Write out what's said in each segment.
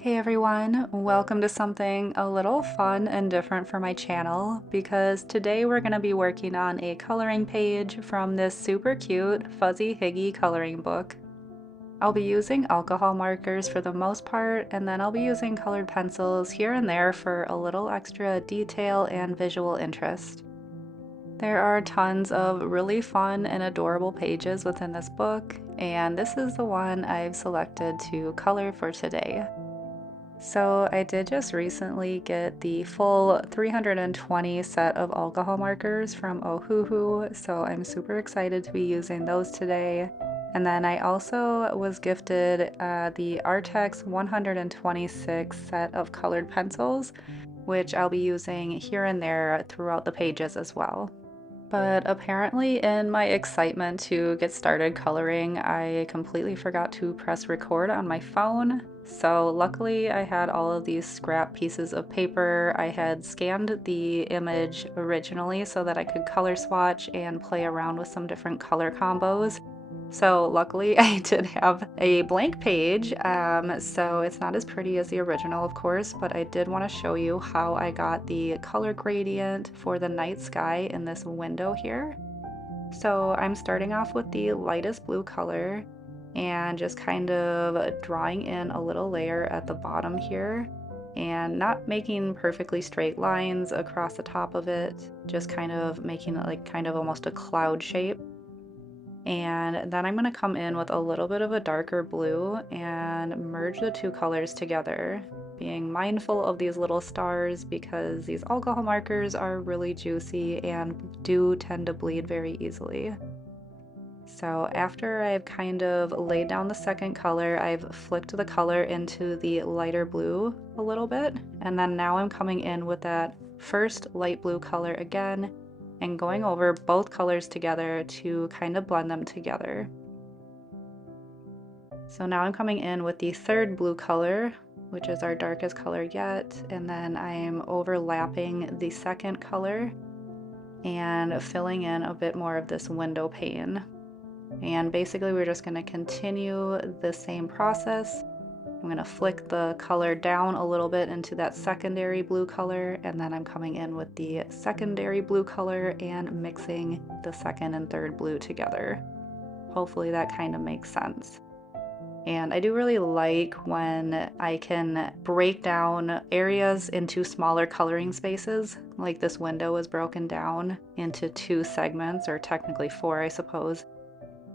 Hey everyone, welcome to something a little fun and different for my channel because today we're going to be working on a coloring page from this super cute fuzzy Hygge coloring book. I'll be using alcohol markers for the most part, and then I'll be using colored pencils here and there for a little extra detail and visual interest. There are tons of really fun and adorable pages within this book, and this is the one I've selected to color for today. So I did just recently get the full 320 set of alcohol markers from Ohuhu, so I'm super excited to be using those today. And then I also was gifted the Arrtx 126 set of colored pencils, which I'll be using here and there throughout the pages as well. But apparently in my excitement to get started coloring, I completely forgot to press record on my phone. So luckily I had all of these scrap pieces of paper. I had scanned the image originally so that I could color swatch and play around with some different color combos. So luckily I did have a blank page, so it's not as pretty as the original, of course, but I did want to show you how I got the color gradient for the night sky in this window here. So I'm starting off with the lightest blue color and just kind of drawing in a little layer at the bottom here and not making perfectly straight lines across the top of it, just kind of making it like kind of almost a cloud shape. And then I'm going to come in with a little bit of a darker blue and merge the two colors together, being mindful of these little stars because these alcohol markers are really juicy and do tend to bleed very easily. So after I've kind of laid down the second color, I've flicked the color into the lighter blue a little bit, and then now I'm coming in with that first light blue color again and going over both colors together to kind of blend them together. So now I'm coming in with the third blue color, which is our darkest color yet, and then I'm overlapping the second color and filling in a bit more of this window pane. And basically we're just going to continue the same process. I'm going to flick the color down a little bit into that secondary blue color, and then I'm coming in with the secondary blue color and mixing the second and third blue together. Hopefully that kind of makes sense. And I do really like when I can break down areas into smaller coloring spaces, like this window is broken down into 2 segments, or technically 4, I suppose.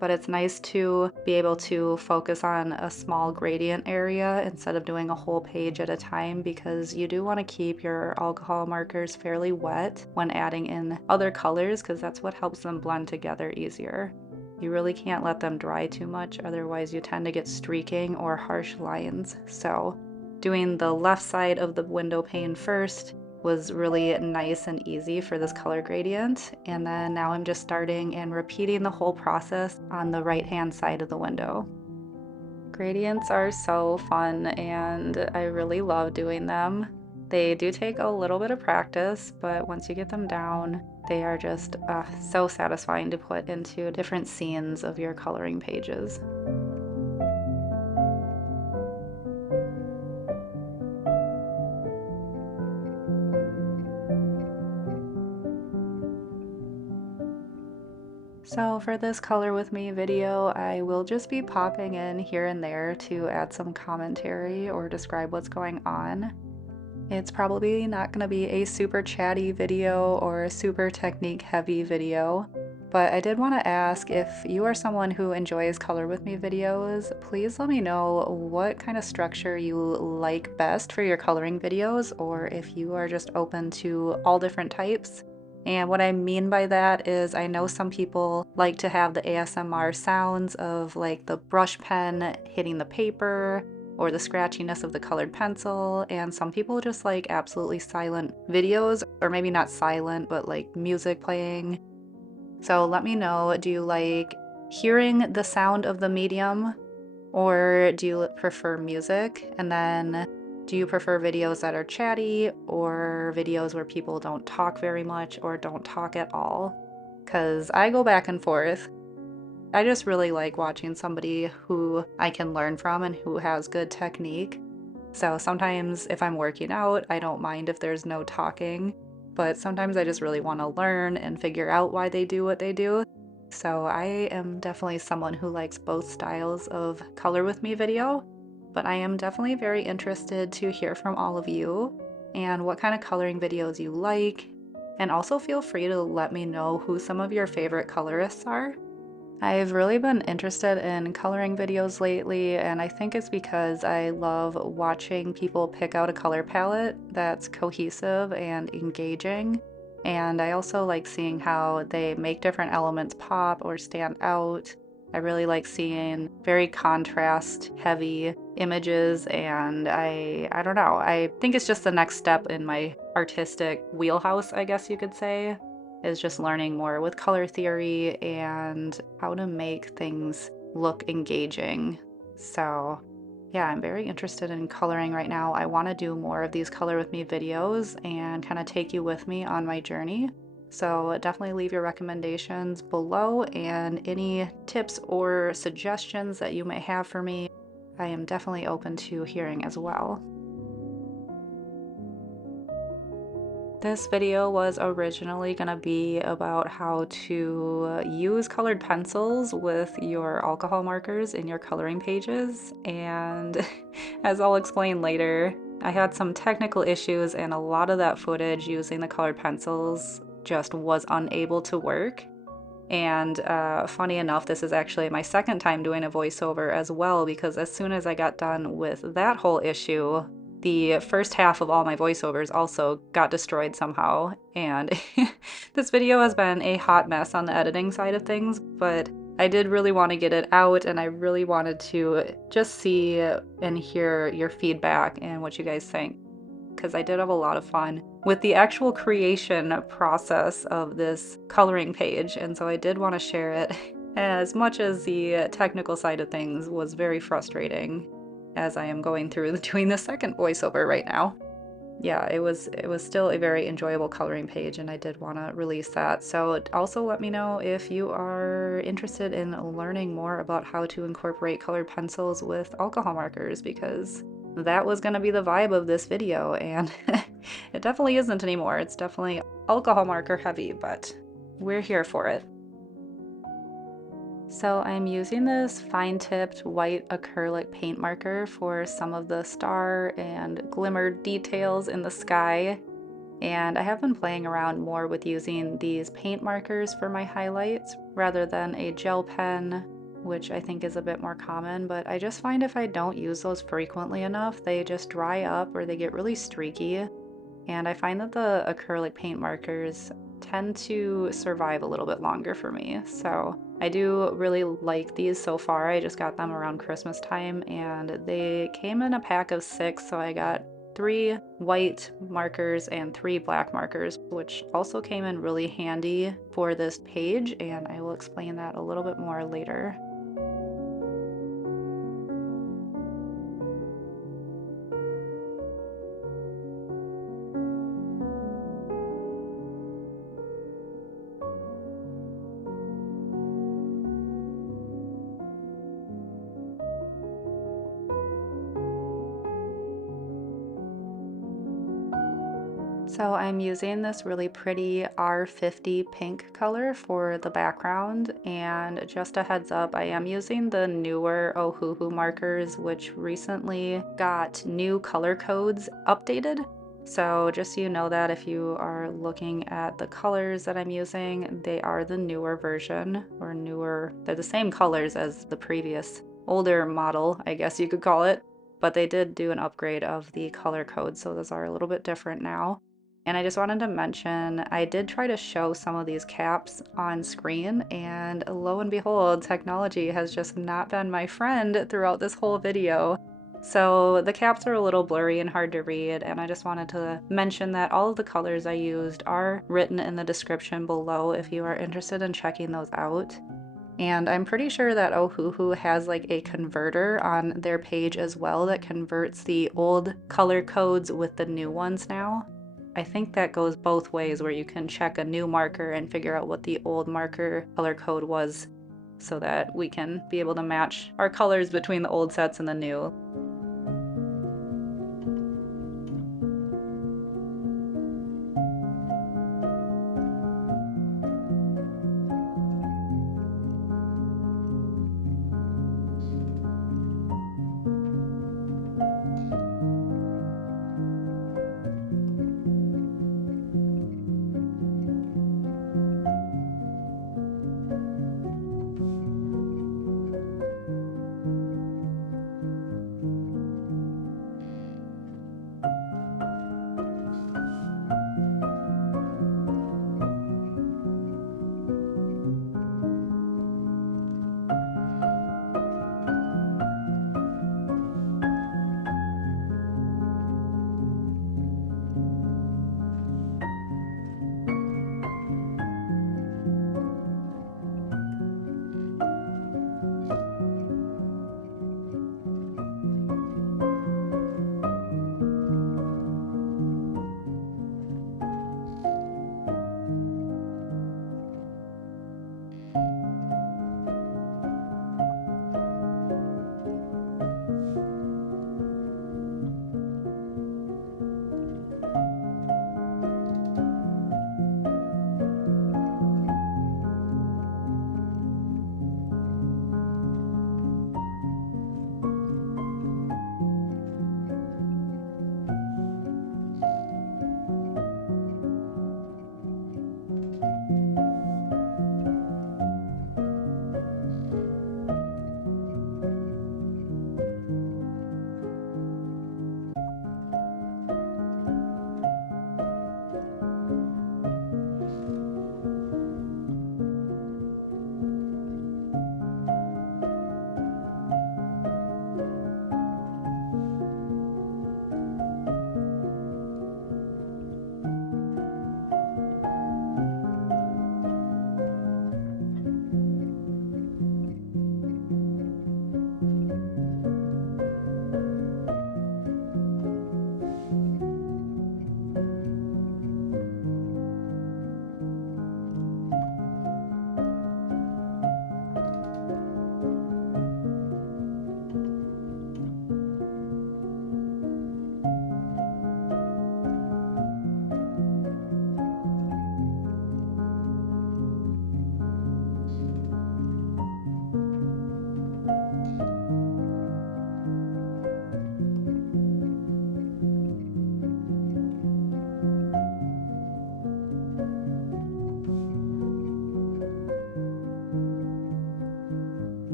But it's nice to be able to focus on a small gradient area instead of doing a whole page at a time, because you do want to keep your alcohol markers fairly wet when adding in other colors, because that's what helps them blend together easier. You really can't let them dry too much, otherwise you tend to get streaking or harsh lines. So doing the left side of the window pane first was really nice and easy for this color gradient, and then now I'm just starting and repeating the whole process on the right hand side of the window. Gradients are so fun and I really love doing them. They do take a little bit of practice, but once you get them down, they are just so satisfying to put into different scenes of your coloring pages. So for this color with me video, I will just be popping in here and there to add some commentary or describe what's going on. It's probably not going to be a super chatty video or a super technique heavy video, but I did want to ask, if you are someone who enjoys color with me videos, please let me know what kind of structure you like best for your coloring videos, or if you are just open to all different types. And what I mean by that is, I know some people like to have the ASMR sounds of like the brush pen hitting the paper or the scratchiness of the colored pencil, and some people just like absolutely silent videos, or maybe not silent, but like music playing. So let me know, do you like hearing the sound of the medium, or do you prefer music? And then do you prefer videos that are chatty, or videos where people don't talk very much or don't talk at all? Because I go back and forth. I just really like watching somebody who I can learn from and who has good technique. So sometimes if I'm working out, I don't mind if there's no talking, but sometimes I just really want to learn and figure out why they do what they do. So I am definitely someone who likes both styles of color with me video, but I am definitely very interested to hear from all of you and what kind of coloring videos you like, and also feel free to let me know who some of your favorite colorists are. I've really been interested in coloring videos lately, and I think it's because I love watching people pick out a color palette that's cohesive and engaging. And I also like seeing how they make different elements pop or stand out. I really like seeing very contrast heavy images, and I don't know, I think it's just the next step in my artistic wheelhouse, I guess you could say, is just learning more with color theory and how to make things look engaging. So yeah, I'm very interested in coloring right now. I want to do more of these color with me videos and kind of take you with me on my journey. So definitely leave your recommendations below and any tips or suggestions that you may have for me. I am definitely open to hearing as well. This video was originally going to be about how to use colored pencils with your alcohol markers in your coloring pages, and as I'll explain later, I had some technical issues and a lot of that footage using the colored pencils just was unable to work. And funny enough, this is actually my second time doing a voiceover as well, because as soon as I got done with that whole issue, the first half of all my voiceovers also got destroyed somehow, and this video has been a hot mess on the editing side of things, but I did really want to get it out, and I really wanted to just see and hear your feedback and what you guys think, because I did have a lot of fun with the actual creation process of this coloring page, and so I did want to share it, as much as the technical side of things was very frustrating, as I am going through doing the second voiceover right now. Yeah, it was still a very enjoyable coloring page, and I did want to release that. So also let me know if you are interested in learning more about how to incorporate colored pencils with alcohol markers, because that was going to be the vibe of this video, and it definitely isn't anymore. It's definitely alcohol marker heavy, but we're here for it. So I'm using this fine-tipped white acrylic paint marker for some of the star and glimmer details in the sky, and I have been playing around more with using these paint markers for my highlights rather than a gel pen, which I think is a bit more common, but I just find if I don't use those frequently enough, they just dry up or they get really streaky, and I find that the acrylic paint markers tend to survive a little bit longer for me. So I do really like these so far. I just got them around Christmas time, and they came in a pack of 6, so I got 3 white markers and 3 black markers, which also came in really handy for this page, and I will explain that a little bit more later. So I'm using this really pretty R50 pink color for the background, and just a heads up, I am using the newer Ohuhu markers, which recently got new color codes updated. So just so you know that if you are looking at the colors that I'm using, they are the newer version, or newer, they're the same colors as the previous older model, I guess you could call it, but they did do an upgrade of the color code, so those are a little bit different now. And I just wanted to mention, I did try to show some of these caps on screen, and lo and behold, technology has just not been my friend throughout this whole video. So the caps are a little blurry and hard to read, and I just wanted to mention that all of the colors I used are written in the description below if you are interested in checking those out. And I'm pretty sure that Ohuhu has like a converter on their page as well that converts the old color codes with the new ones now. I think that goes both ways, where you can check a new marker and figure out what the old marker color code was, so that we can be able to match our colors between the old sets and the new.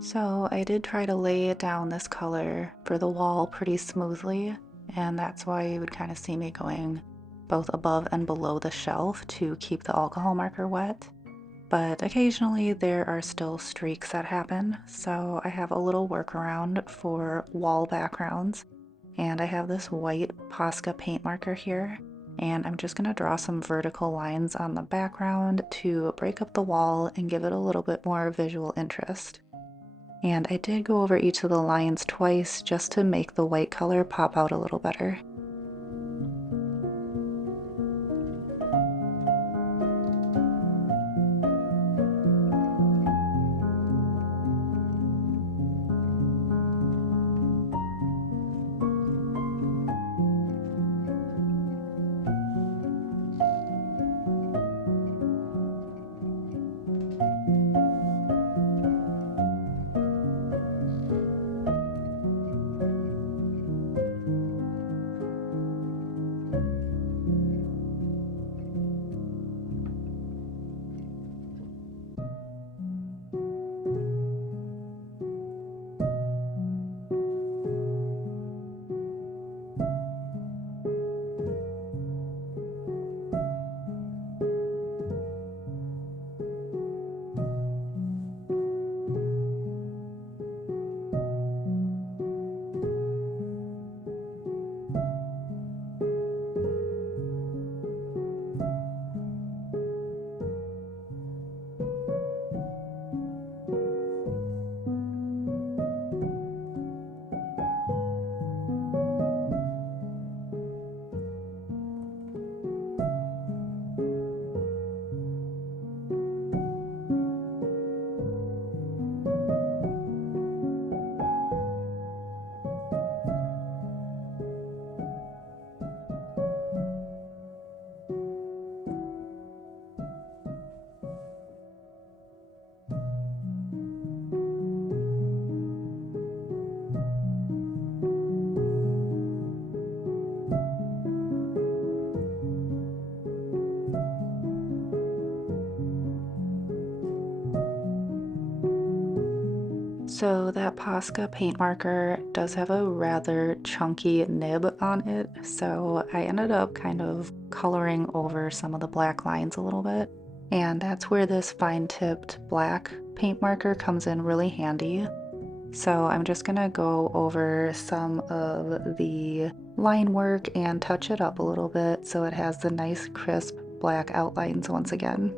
So I did try to lay down this color for the wall pretty smoothly, and that's why you would kind of see me going both above and below the shelf to keep the alcohol marker wet. But occasionally there are still streaks that happen, so I have a little workaround for wall backgrounds. And I have this white Posca paint marker here, and I'm just gonna draw some vertical lines on the background to break up the wall and give it a little bit more visual interest. And I did go over each of the lines twice just to make the white color pop out a little better. So that Posca paint marker does have a rather chunky nib on it, so I ended up kind of coloring over some of the black lines a little bit. And that's where this fine-tipped black paint marker comes in really handy. So I'm just gonna go over some of the line work and touch it up a little bit so it has the nice crisp black outlines once again.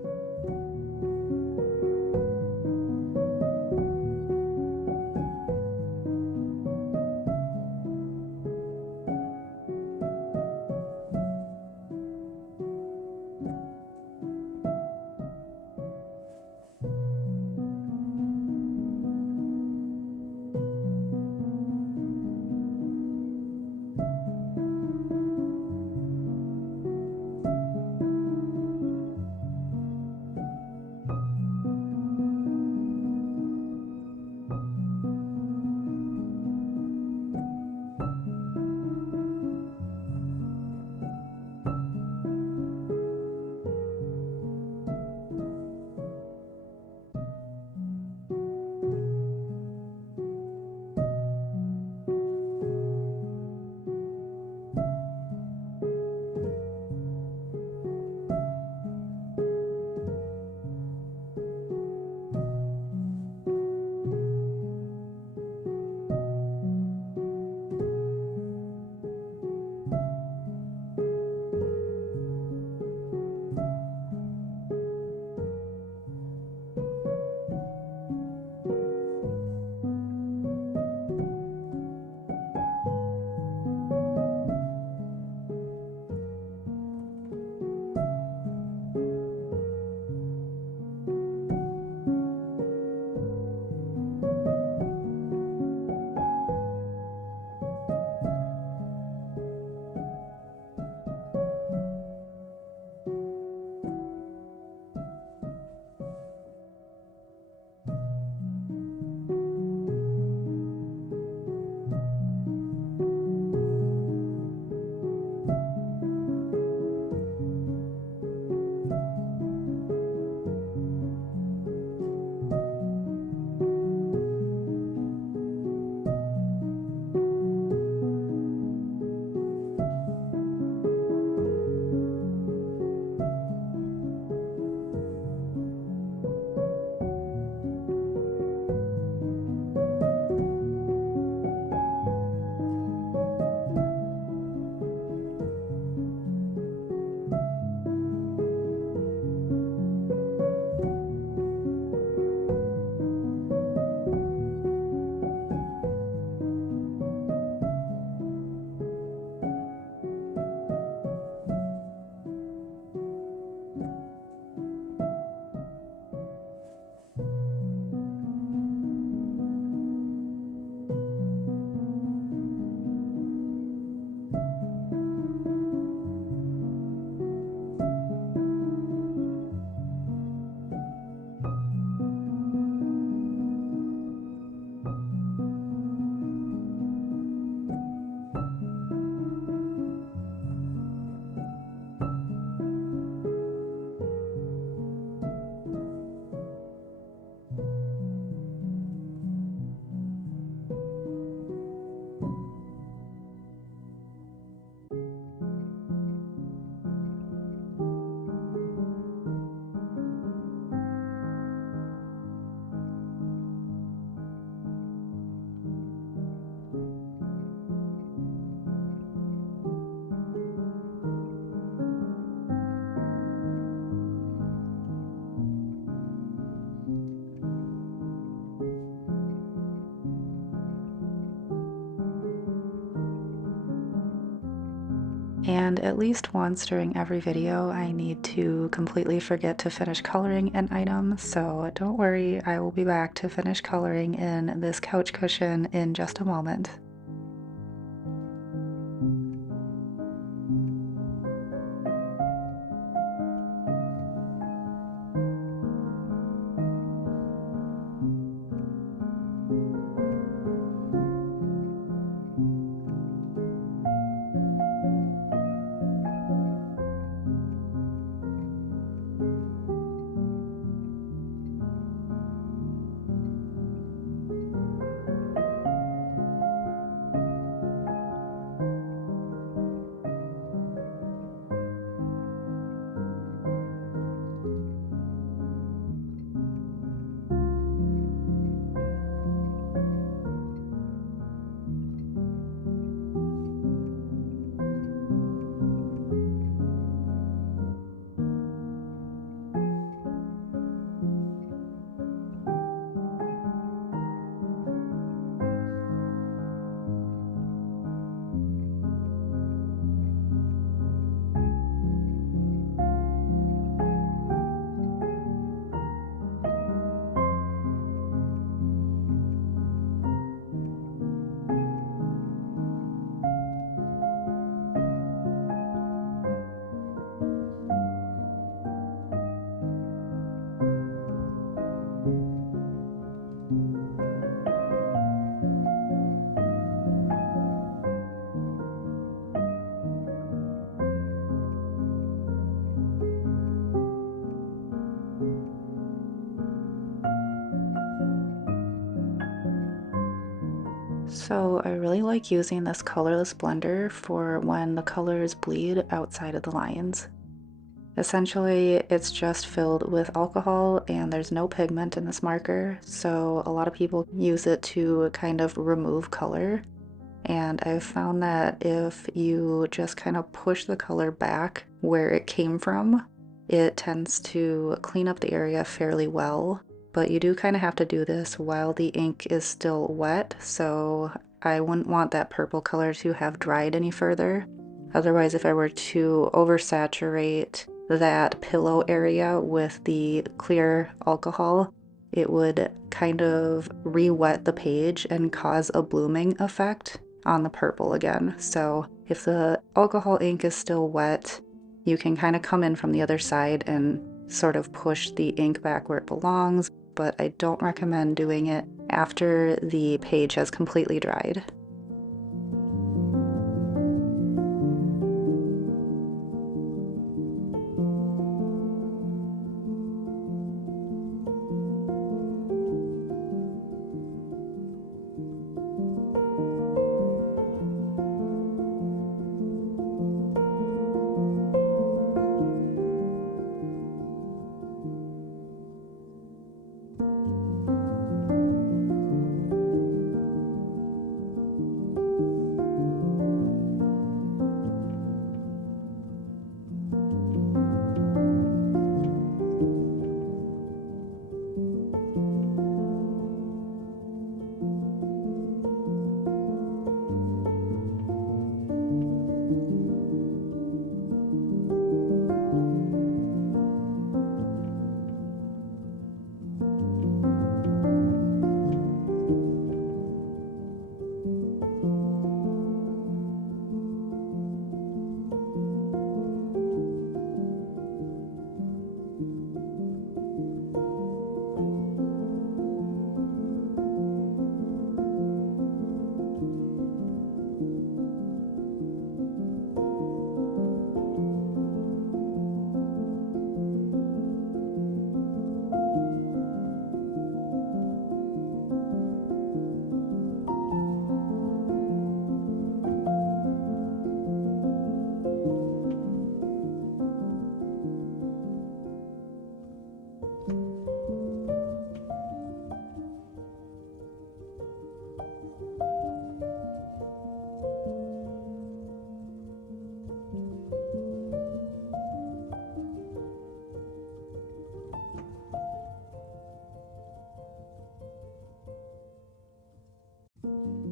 And at least once during every video, I need to completely forget to finish coloring an item, so don't worry, I will be back to finish coloring in this couch cushion in just a moment. So I really like using this colorless blender for when the colors bleed outside of the lines. Essentially, it's just filled with alcohol and there's no pigment in this marker, so a lot of people use it to kind of remove color. And I've found that if you just kind of push the color back where it came from, it tends to clean up the area fairly well. But you do kind of have to do this while the ink is still wet, so I wouldn't want that purple color to have dried any further. Otherwise, if I were to oversaturate that pillow area with the clear alcohol, it would kind of re-wet the page and cause a blooming effect on the purple again. So if the alcohol ink is still wet, you can kind of come in from the other side and sort of push the ink back where it belongs, but I don't recommend doing it after the page has completely dried.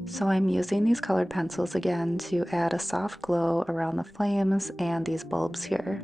So I'm using these colored pencils again to add a soft glow around the flames and these bulbs here.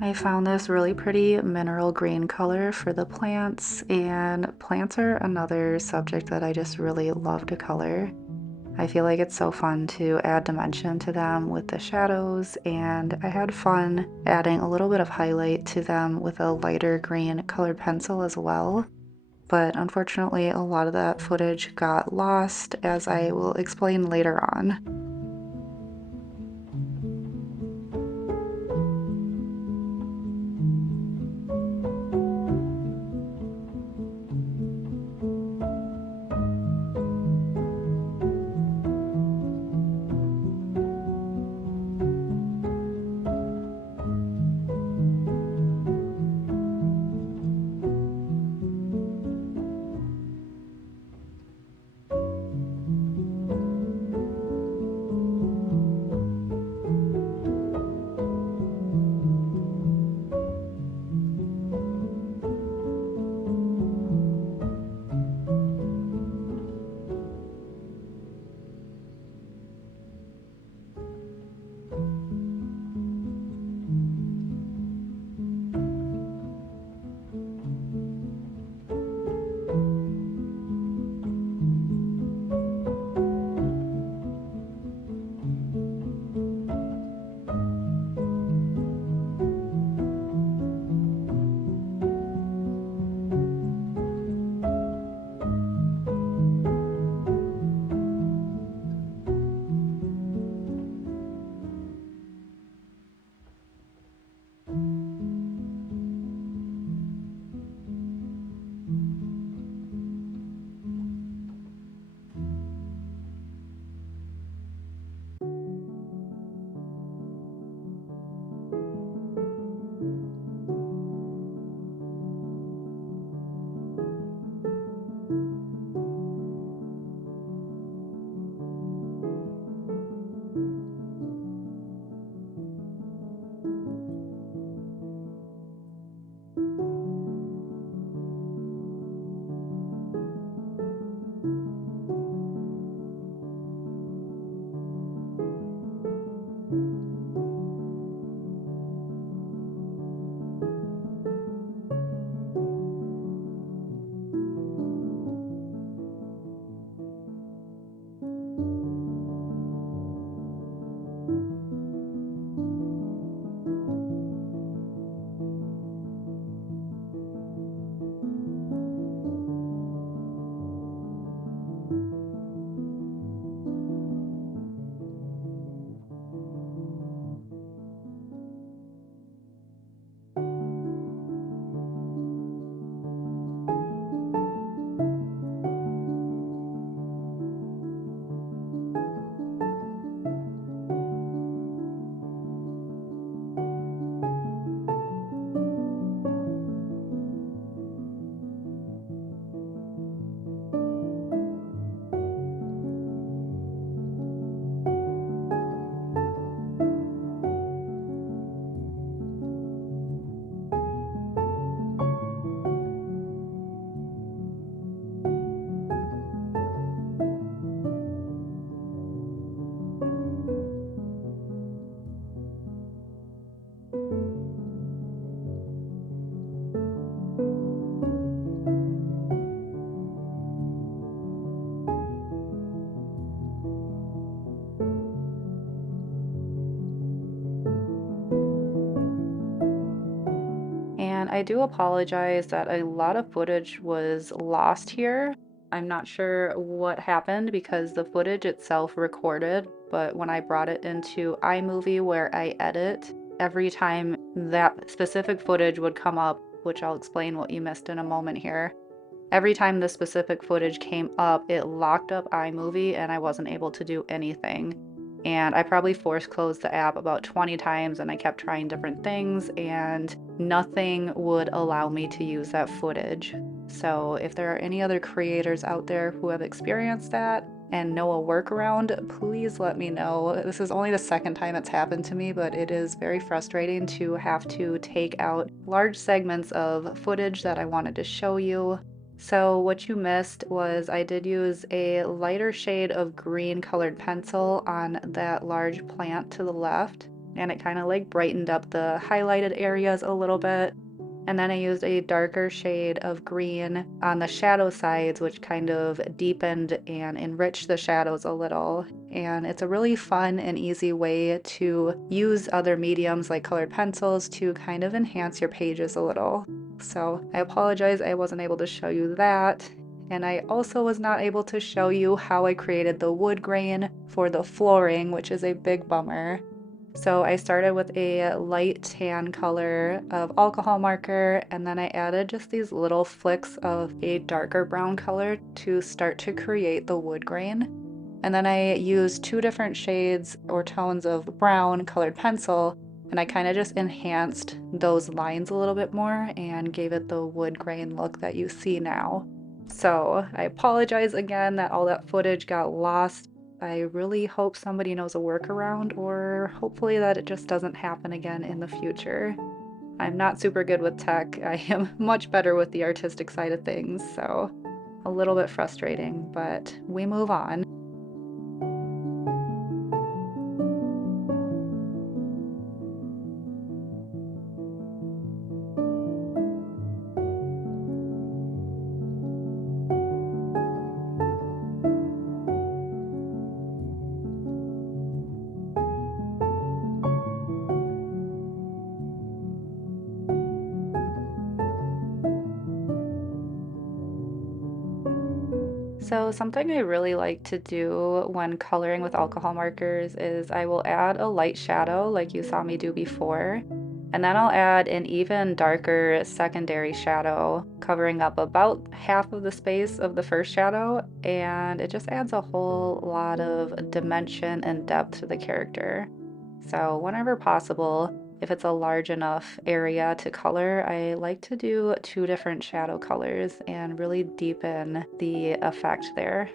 I found this really pretty mineral green color for the plants, and plants are another subject that I just really love to color. I feel like it's so fun to add dimension to them with the shadows, and I had fun adding a little bit of highlight to them with a lighter green colored pencil as well. but unfortunately a lot of that footage got lost, as I will explain later on. And I do apologize that a lot of footage was lost here. I'm not sure what happened because the footage itself recorded, but when I brought it into iMovie where I edit, every time that specific footage would come up, which I'll explain what you missed in a moment here, every time the specific footage came up, it locked up iMovie and I wasn't able to do anything. And I probably force closed the app about 20 times and I kept trying different things and nothing would allow me to use that footage. So if there are any other creators out there who have experienced that and know a workaround, please let me know. This is only the second time it's happened to me, but it is very frustrating to have to take out large segments of footage that I wanted to show you. So what you missed was I did use a lighter shade of green colored pencil on that large plant to the left, and it kind of like brightened up the highlighted areas a little bit. And then I used a darker shade of green on the shadow sides, which kind of deepened and enriched the shadows a little. And it's a really fun and easy way to use other mediums like colored pencils to kind of enhance your pages a little. So I apologize I wasn't able to show you that. And I also was not able to show you how I created the wood grain for the flooring, which is a big bummer. So I started with a light tan color of alcohol marker, and then I added just these little flicks of a darker brown color to start to create the wood grain. And then I used 2 different shades or tones of brown colored pencil, and I kind of just enhanced those lines a little bit more and gave it the wood grain look that you see now. So I apologize again that all that footage got lost. I really hope somebody knows a workaround, or hopefully that it just doesn't happen again in the future. I'm not super good with tech. I am much better with the artistic side of things, so a little bit frustrating, but we move on. So something I really like to do when coloring with alcohol markers is I will add a light shadow like you saw me do before, and then I'll add an even darker secondary shadow covering up about half of the space of the first shadow, and it just adds a whole lot of dimension and depth to the character. So whenever possible, if it's a large enough area to color, I like to do 2 different shadow colors and really deepen the effect there.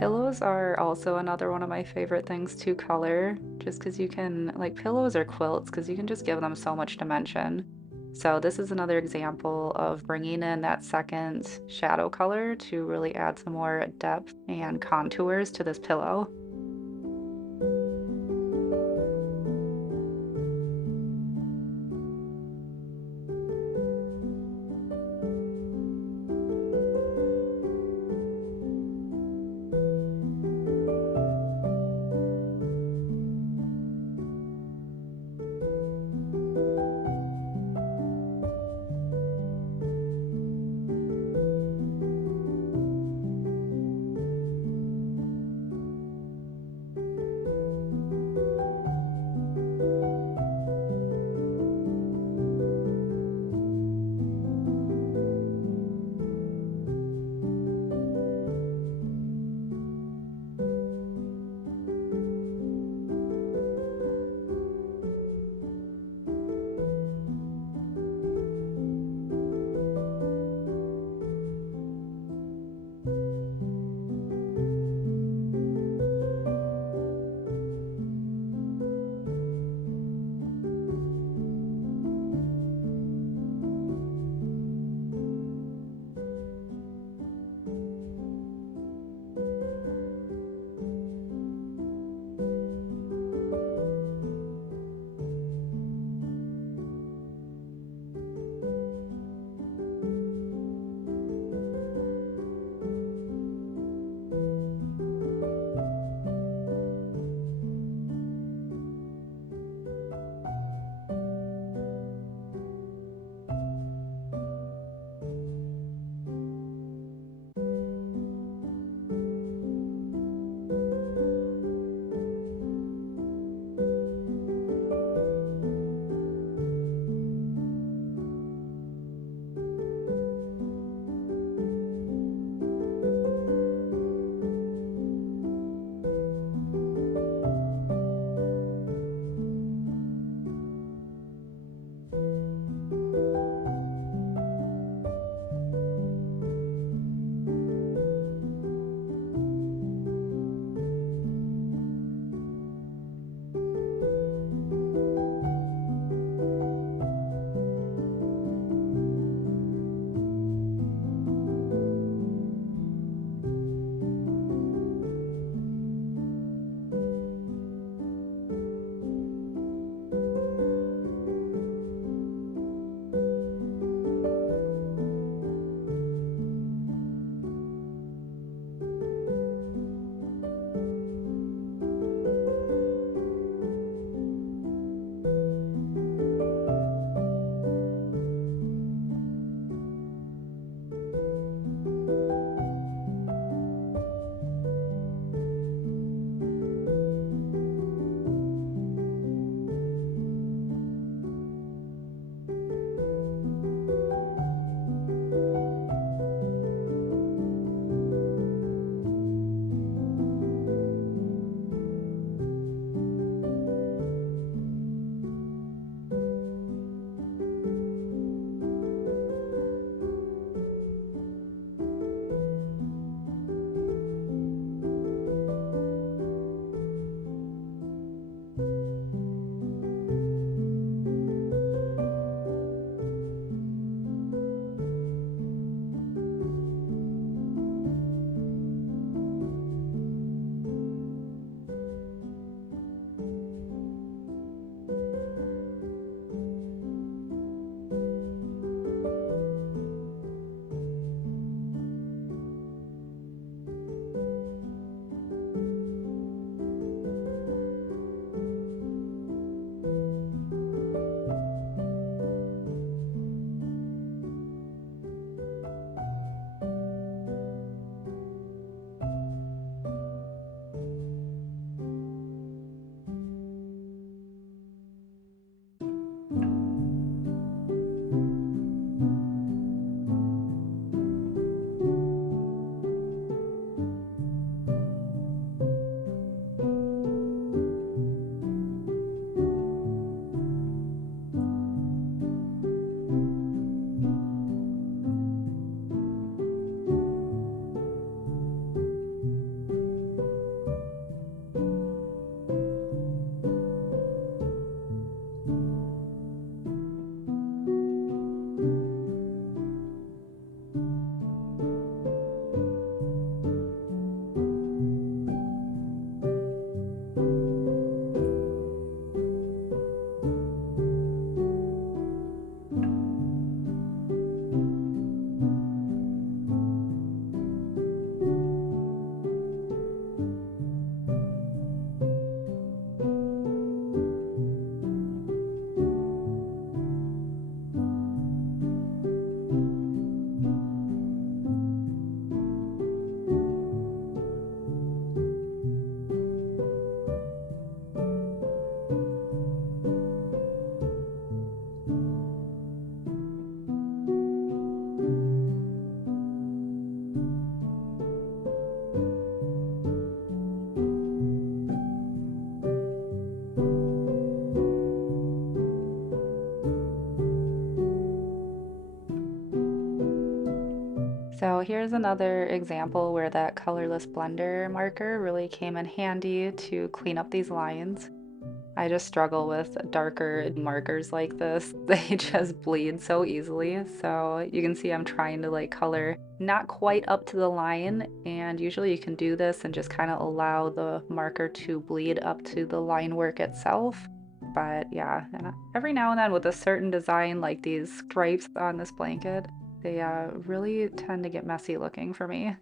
Pillows are also another one of my favorite things to color, just because you can, like pillows or quilts, because you can just give them so much dimension. So this is another example of bringing in that second shadow color to really add some more depth and contours to this pillow. So here's another example where that colorless blender marker really came in handy to clean up these lines. I just struggle with darker markers like this. They just bleed so easily. So you can see I'm trying to like color not quite up to the line, and usually you can do this and just kind of allow the marker to bleed up to the line work itself. But yeah, and every now and then with a certain design like these stripes on this blanket, they really tend to get messy looking for me.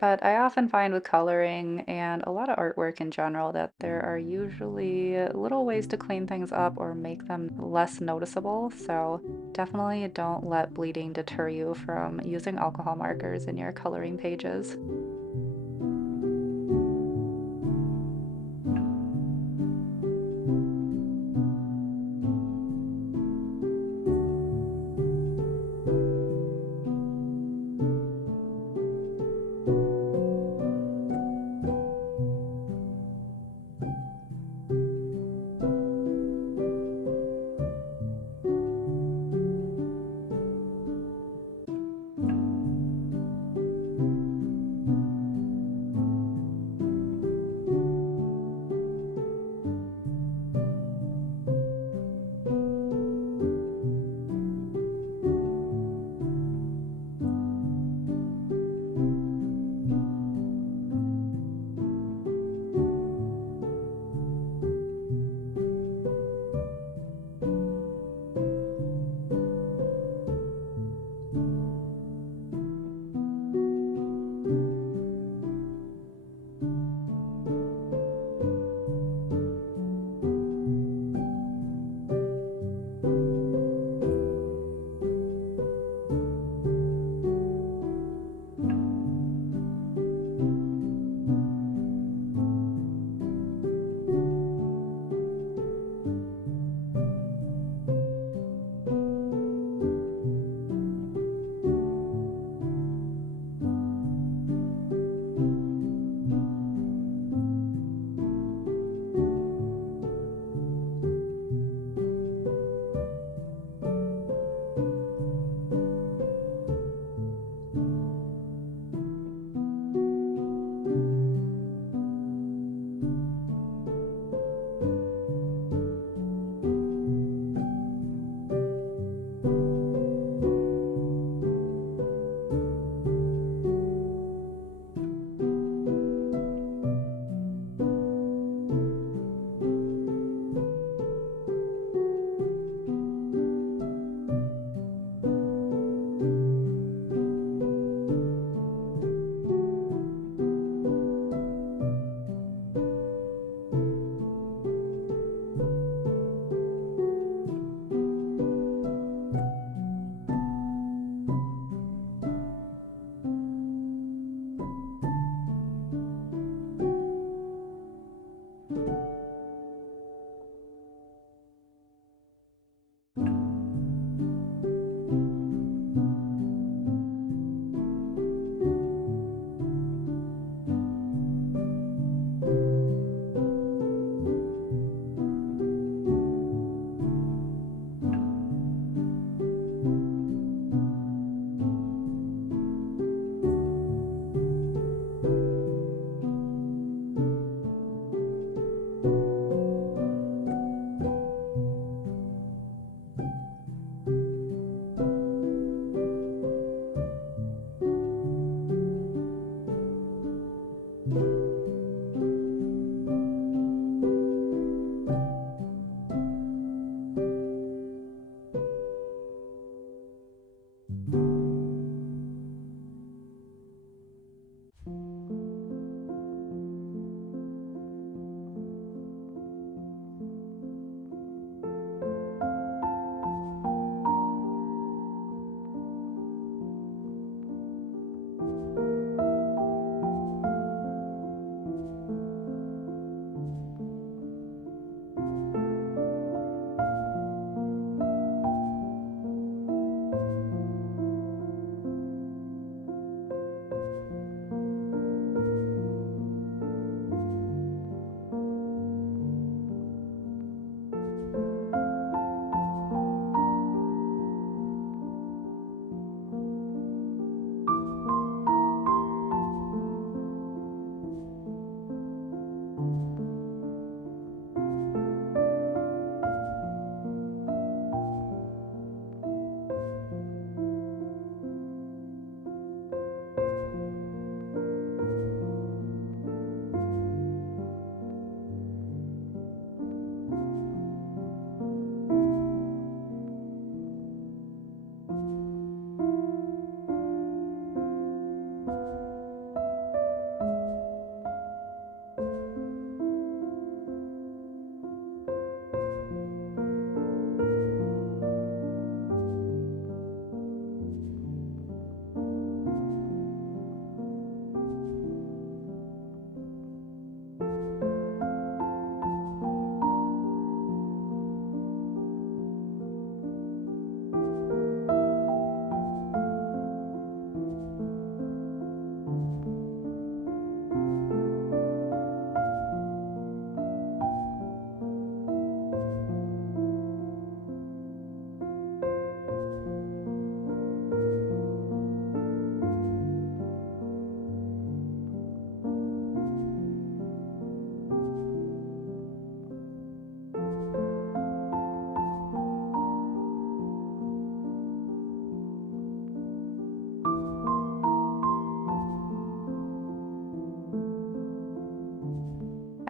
But I often find with coloring and a lot of artwork in general that there are usually little ways to clean things up or make them less noticeable. So definitely don't let bleeding deter you from using alcohol markers in your coloring pages.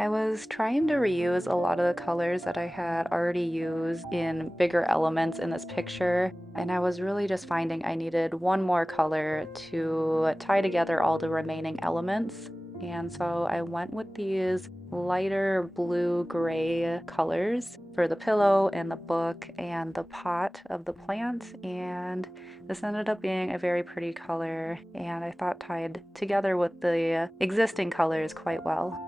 I was trying to reuse a lot of the colors that I had already used in bigger elements in this picture, and I was really just finding I needed one more color to tie together all the remaining elements. And so I went with these lighter blue-gray colors for the pillow and the book and the pot of the plant, and this ended up being a very pretty color, and I thought tied together with the existing colors quite well.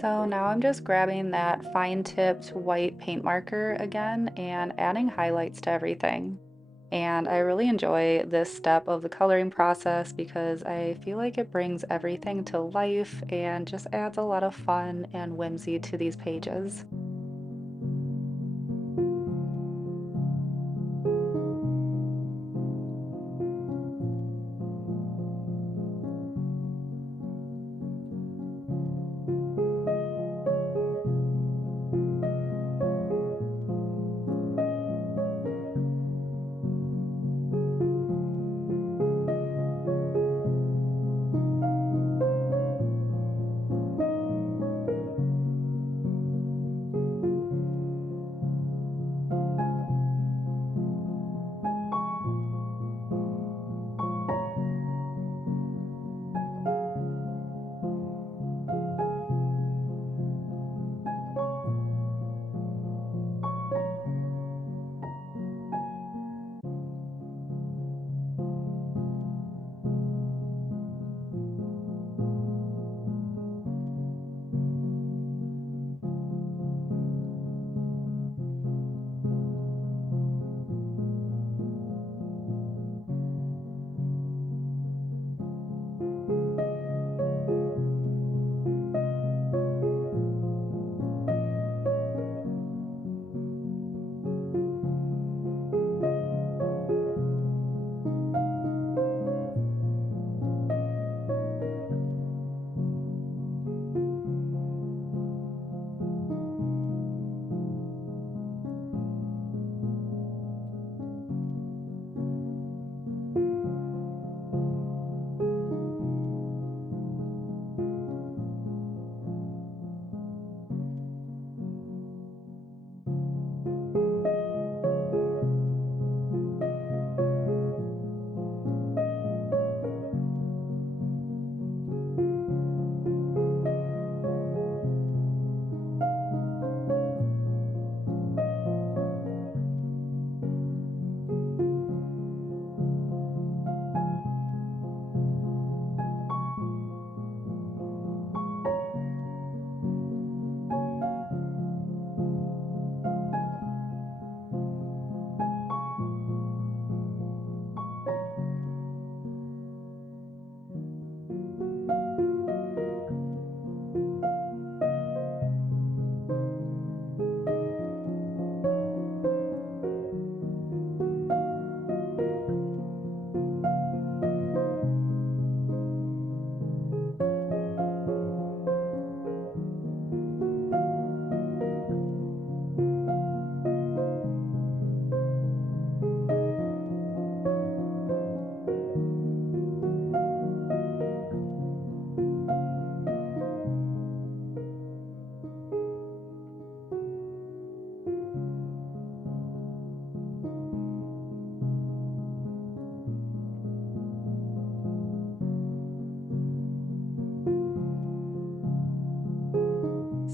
So now I'm just grabbing that fine-tipped white paint marker again and adding highlights to everything. And I really enjoy this step of the coloring process because I feel like it brings everything to life and just adds a lot of fun and whimsy to these pages.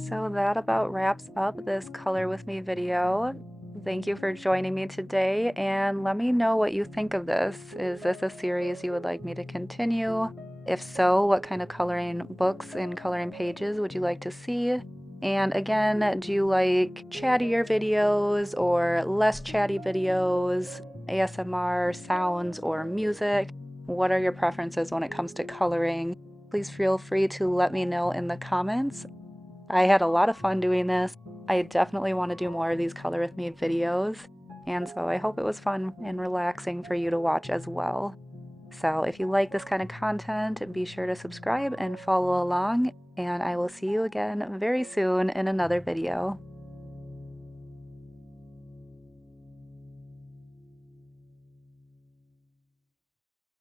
So that about wraps up this Color With Me video. Thank you for joining me today, and let me know what you think of this. Is this a series you would like me to continue? If so, what kind of coloring books and coloring pages would you like to see? And again, do you like chattier videos or less chatty videos, ASMR, sounds, or music? What are your preferences when it comes to coloring? Please feel free to let me know in the comments. I had a lot of fun doing this. I definitely want to do more of these Color With Me videos, and so I hope it was fun and relaxing for you to watch as well. So if you like this kind of content, be sure to subscribe and follow along, and I will see you again very soon in another video.